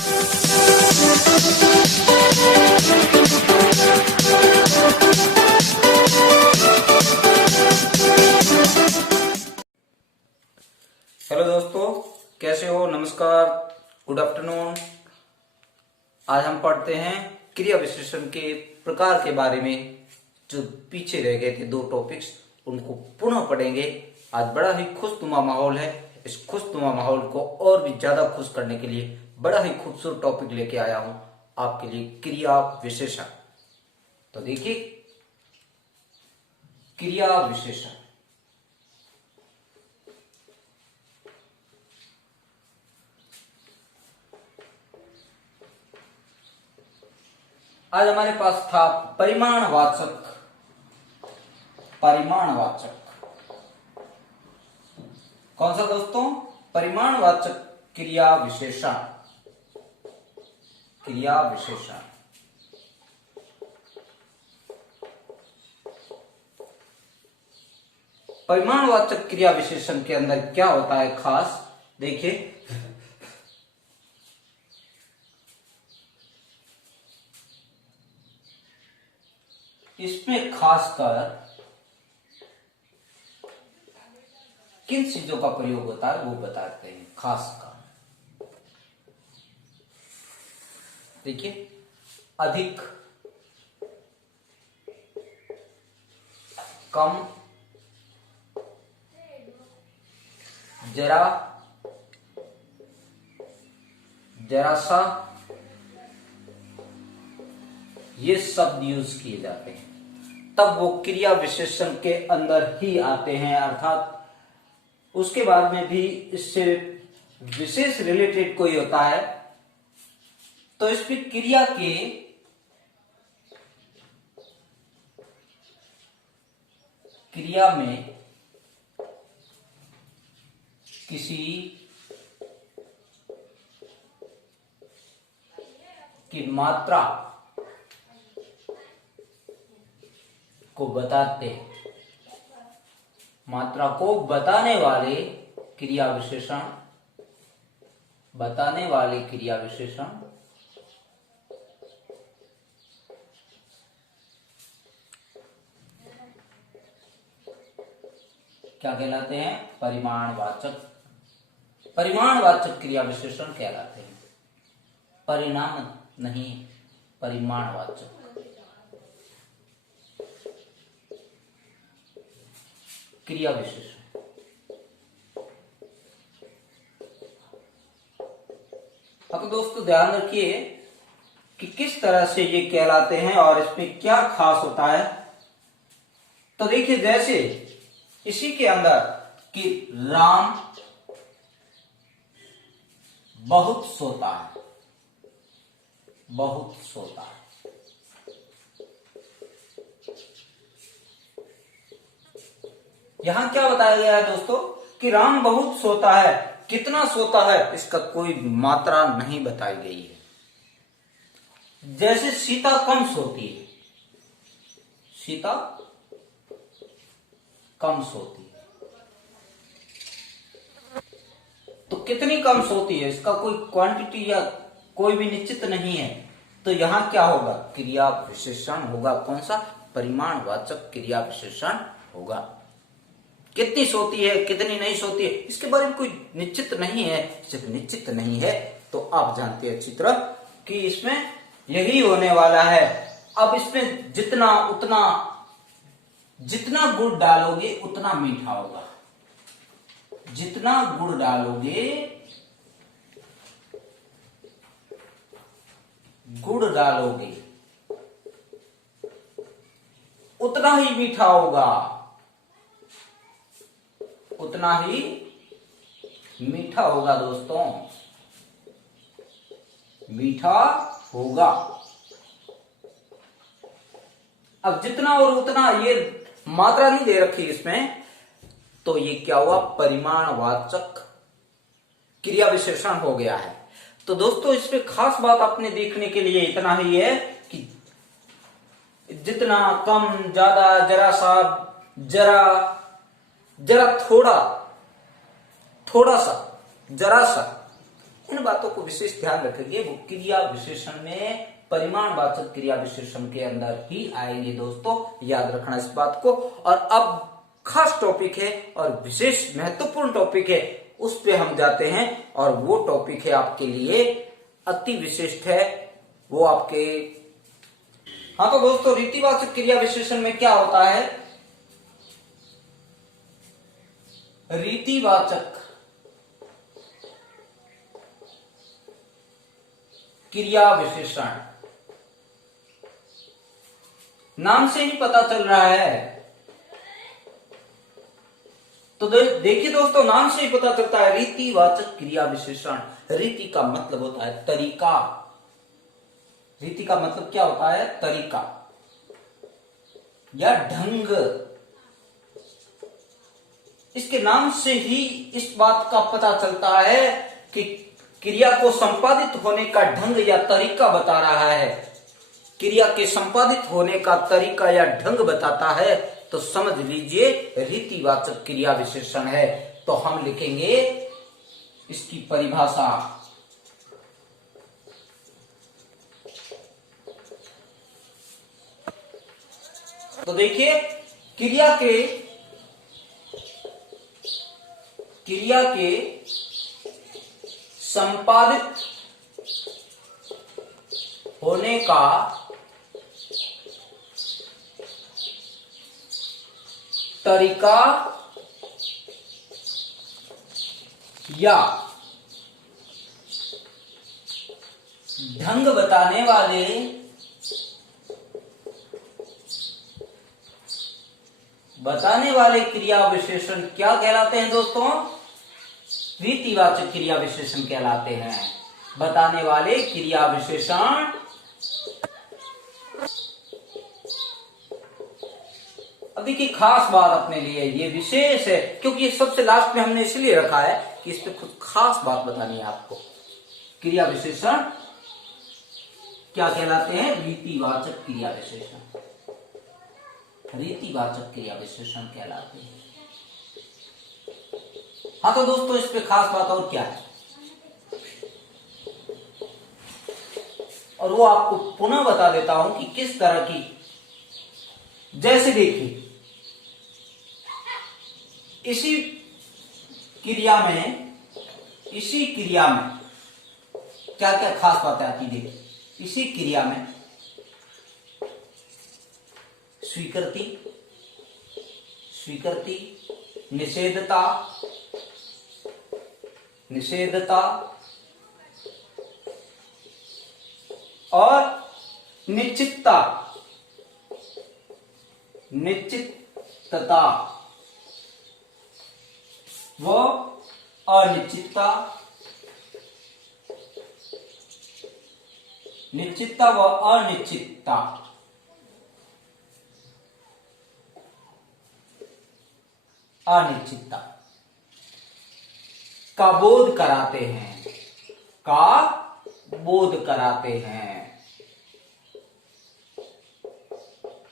Hello दोस्तों, कैसे हो? नमस्कार, गुड आफ्टरनून। आज हम पढ़ते हैं क्रिया विशेषण के प्रकार के बारे में। जो पीछे रह गए थे 2 टॉपिक्स, उनको पुनः पढ़ेंगे। आज बड़ा ही खुशनुमा माहौल है। इस खुशनुमा माहौल को और भी ज्यादा खुश करने के लिए बड़ा ही खूबसूरत टॉपिक लेके आया हूं आपके लिए, क्रिया विशेषण। तो देखिए, क्रिया विशेषण। आज हमारे पास था परिमाणवाचक। परिमाणवाचक कौन सा दोस्तों? परिमाणवाचक क्रिया विशेषण। क्रिया विशेषण परिमाणवाचक क्रिया विशेषण के अंदर क्या होता है खास, देखिए। इसमें खासकर किन चीजों का प्रयोग होता है वो बताते हैं। खासकर देखिए, अधिक, कम, जरा, जरा सा, ये शब्द यूज किए जाते हैं। तब वो क्रिया विशेषण के अंदर ही आते हैं, अर्थात उसके बाद में भी इससे विशेष रिलेटेड कोई होता है तो इसमें क्रिया के क्रिया में किसी की मात्रा को बताते हैं। मात्रा को बताने वाले क्रिया विशेषण, बताने वाले क्रिया विशेषण क्या कहलाते हैं? परिमाणवाचक। परिमाणवाचक क्रिया विशेषण कहलाते हैं। परिणाम नहीं, परिमाणवाचक। क्रिया विशेषण अब दोस्तों ध्यान रखिए कि किस तरह से ये कहलाते हैं और इसमें क्या खास होता है। तो देखिए, जैसे इसी के अंदर कि राम बहुत सोता है, बहुत सोता है। यहां क्या बताया गया है दोस्तों कि राम बहुत सोता है। कितना सोता है इसका कोई मात्रा नहीं बताई गई है। जैसे सीता कम सोती है, सीता कम सोती है, तो कितनी कम सोती है इसका कोई क्वांटिटी या कोई भी निश्चित नहीं है। तो यहां क्या होगा? क्रिया विशेषण होगा। कौन सा? परिमाणवाचक क्रिया विशेषण होगा। कितनी सोती है, कितनी नहीं सोती है, इसके बारे में कोई निश्चित नहीं है। जब निश्चित नहीं है तो आप जानते हैं अच्छी तरह कि इसमें यही होने वाला है। अब इसमें जितना उतना, जितना गुड़ डालोगे उतना मीठा होगा। जितना गुड़ डालोगे, गुड़ डालोगे उतना ही मीठा होगा, उतना ही मीठा होगा दोस्तों, मीठा होगा। अब जितना और उतना, ये मात्रा नहीं दे रखी इसमें, तो ये क्या हुआ? परिमाणवाचक क्रिया विशेषण हो गया है। तो दोस्तों इसमें खास बात आपने देखने के लिए इतना ही है कि जितना, कम, ज्यादा, जरा सा, जरा, जरा थोड़ा, थोड़ा सा, जरा सा, इन बातों को विशेष ध्यान रखेंगे, वो क्रिया विशेषण में परिमाणवाचक क्रिया विशेषण के अंदर ही आएंगे दोस्तों, याद रखना इस बात को। और अब खास टॉपिक है और विशेष महत्वपूर्ण टॉपिक है, उस पे हम जाते हैं, और वो टॉपिक है आपके लिए अति विशिष्ट है, वो आपके। हाँ तो दोस्तों, रीतिवाचक क्रिया विशेषण में क्या होता है? रीतिवाचक क्रिया विशेषण, नाम से ही पता चल रहा है। तो देखिए दोस्तों, नाम से ही पता चलता है रीतिवाचक क्रिया विशेषण। रीति का मतलब होता है तरीका। रीति का मतलब क्या होता है? तरीका या ढंग। इसके नाम से ही इस बात का पता चलता है कि क्रिया को संपादित होने का ढंग या तरीका बता रहा है। क्रिया के संपादित होने का तरीका या ढंग बताता है, तो समझ लीजिए रीतिवाचक क्रिया विशेषण है। तो हम लिखेंगे इसकी परिभाषा। तो देखिए, क्रिया के संपादित होने का तरीका या ढंग बताने वाले क्रिया विशेषण क्या कहलाते हैं दोस्तों? रीतिवाचक क्रिया विशेषण कहलाते हैं। बताने वाले क्रिया विशेषण। अब देखिए, खास बात अपने लिए ये विशेष है, क्योंकि ये सबसे लास्ट में हमने इसलिए रखा है कि इस पे कुछ खास बात बतानी है आपको। क्रिया विशेषण क्या कहलाते हैं? रीतिवाचक क्रिया विशेषण। रीतिवाचक क्रिया विशेषण कहलाते हैं। हाँ तो दोस्तों, इस पे खास बात और क्या है, और वो आपको पुनः बता देता हूं कि किस तरह की। जैसे देखिए, इसी क्रिया में क्या क्या खास बातें आती। देखिए, इसी क्रिया में स्वीकृति, निषेधता और निश्चितता व अनिश्चितता, व अनिश्चितता का बोध कराते हैं।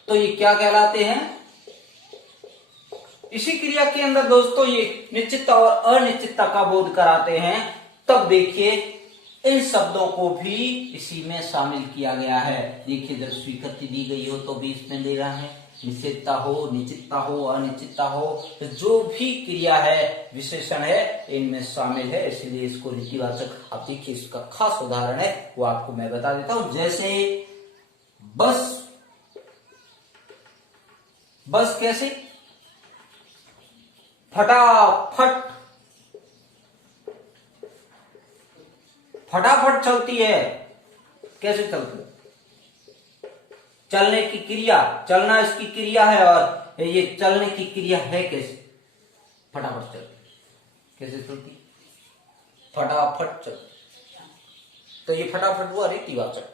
तो ये क्या कहलाते हैं? इसी क्रिया के अंदर दोस्तों ये निश्चितता और अनिश्चितता का बोध कराते हैं। तब देखिए, इन शब्दों को भी इसी में शामिल किया गया है। देखिए, जब स्वीकृति दी गई हो तो भी इसमें दे रहा है, निश्चितता हो, निश्चितता हो, अनिश्चितता हो, तो जो भी क्रिया है, विशेषण है, इनमें शामिल है, इसलिए इसको रीतिवाचक। अब देखिए, इसका खास उदाहरण है, वो आपको मैं बता देता हूं। जैसे बस कैसे? फटाफट चलती है। कैसे चलती है? चलने की क्रिया, चलना इसकी क्रिया है, और ये चलने की क्रिया है कैसे? फटाफट चलती। कैसे चलती? फटाफट चलती। तो ये फटाफट हुआ रीतिवाचक।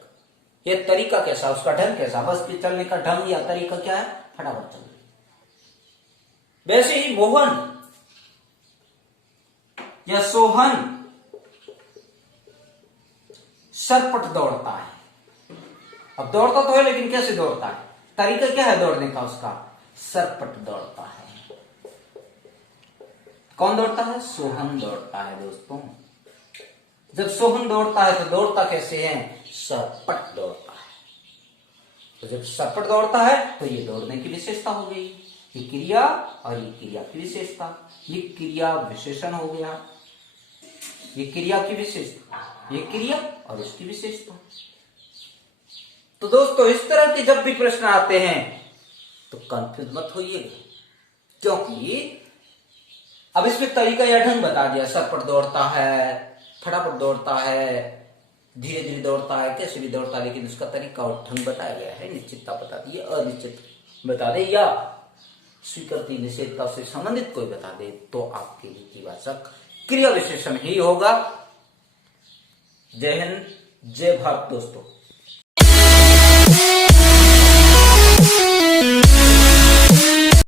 ये तरीका कैसा, उसका ढंग कैसा? बस के चलने का ढंग या तरीका क्या है? फटाफट चल रही। वैसे ही मोहन या सोहन सरपट दौड़ता है। अब दौड़ता तो है, लेकिन कैसे दौड़ता है? तरीका क्या है दौड़ने का उसका? सरपट दौड़ता है। कौन दौड़ता है? सोहन दौड़ता है दोस्तों। जब सोहन दौड़ता है तो दौड़ता कैसे है? सरपट दौड़ता है। तो जब सरपट दौड़ता है तो ये दौड़ने की विशेषता हो गई, ये क्रिया और ये क्रिया की विशेषता, ये क्रिया विशेषण हो गया, ये क्रिया की विशेषता, ये क्रिया और उसकी विशेषता। तो दोस्तों इस तरह के जब भी प्रश्न आते हैं तो कंफ्यूज मत होइएगा, क्योंकि अब इसमें तरीका या ढंग बता दिया, सरपट दौड़ता है, फटाफट दौड़ता है, धीरे धीरे दौड़ता है, कैसे भी दौड़ता है, लेकिन उसका तरीका और ढंग बताया गया है। निश्चितता बता दी, अनिश्चित बता दे या स्वीकृति निषेधता से संबंधित कोई बता दे तो आपके लिए नीतिवाचक क्रिया विशेषण ही होगा। जय हिंद, जय भारत दोस्तों।